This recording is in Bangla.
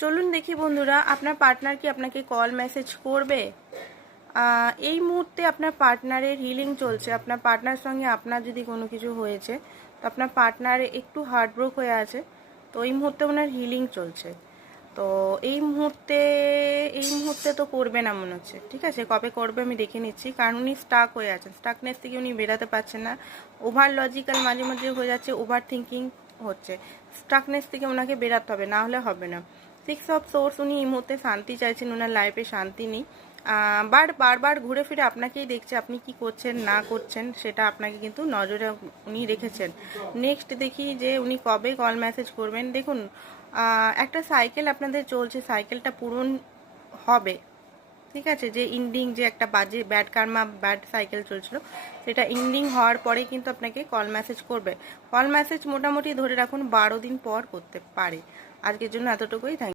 চলুন দেখি বন্ধুরা, আপনার পার্টনার কি আপনাকে কল মেসেজ করবে? এই মুহূর্তে আপনার পার্টনারের হিলিং চলছে। আপনার পার্টনার সঙ্গে আপনার যদি কোনো কিছু হয়েছে, তো আপনার পার্টনার একটু হার্টব্রোক হয়ে আছে, তো এই মুহূর্তে ওনার হিলিং চলছে। তো এই মুহূর্তে তো করবে না মনে হচ্ছে। ঠিক আছে, কবে করবে আমি দেখে নিচ্ছি, কারণ উনি স্টাক হয়ে আছেন। স্টাকনেস থেকে উনি বেরাতে পারছেন না। ওভার লজিক্যাল মাঝে মাঝে হয়ে যাচ্ছে, ওভার থিঙ্কিং হচ্ছে। স্টাকনেস থেকে ওনাকে বেরাতে হবে, না হলে হবে না। 6 অফ সোর্স, উনি এই মুহূর্তে শান্তি চাইছেন, ওনার লাইফে শান্তি নেই। বারবার ঘুরে ফিরে আপনাকেই দেখছে, আপনি কি করছেন না করছেন সেটা আপনাকে কিন্তু নজরে উনি রেখেছেন। নেক্সট দেখি যে উনি কবে কল মেসেজ করবেন। দেখুন, একটা সাইকেল আপনাদের চলছে, সাইকেলটা পূরণ হবে। ঠিক আছে, যে ইন্ডিং, যে একটা বাজে ব্যাড কার্মা ব্যাড সাইকেল চলছিল, সেটা ইন্ডিং হওয়ার পরে কিন্তু আপনাকে কল মেসেজ করবে। কল মেসেজ মোটামুটি ধরে রাখুন 12 দিন পর করতে পারে। আজকের জন্য এতটুকুই। থ্যাংক